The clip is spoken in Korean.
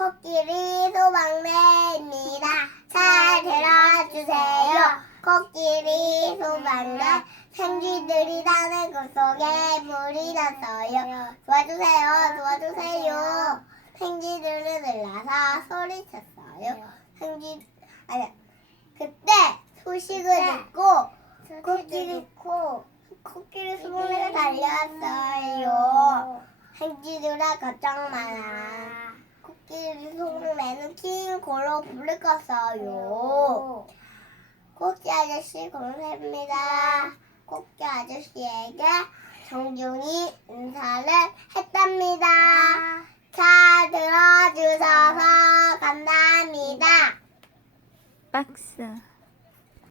코끼리 소방대입니다. 잘 들어주세요. 코끼리 소방대 생쥐들이 사는 곳 속에 불이 났어요. 도와주세요, 도와주세요. 생쥐들을 눌러서 소리쳤어요. 생쥐 아니 그때 소식을 듣고 코끼리 코 코끼리 소방대가 달려왔어요. 생쥐들아 걱정 마라. 코끼리 소방대는 킹 고로 불을 껐어요. 코끼 아저씨 공세입니다. 코끼 아저씨에게 정중히 인사를 했답니다. 잘 들어주셔서 감사합니다. 박수.